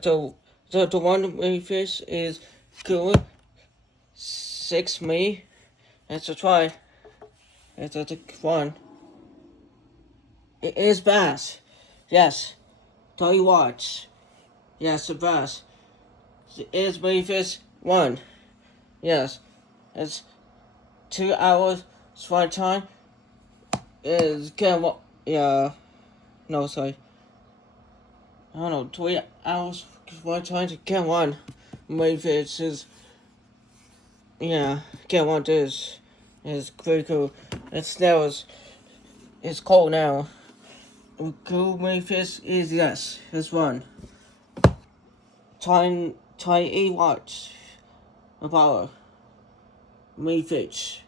So the one we fish is cool. 6 me. Let's try. It's a one. It is bass. Yes. Tell you what. Yes, the bass. It is me fish 1. Yes. It's 2 hours flight time. Is get what? Yeah. No, sorry. I don't know. 3 hours flight time to get one. Me fish is. Yeah. Get one this. It's pretty cool. It's now it's cold now. Cool me fish is yes. It's 1. Try E watch about me fish.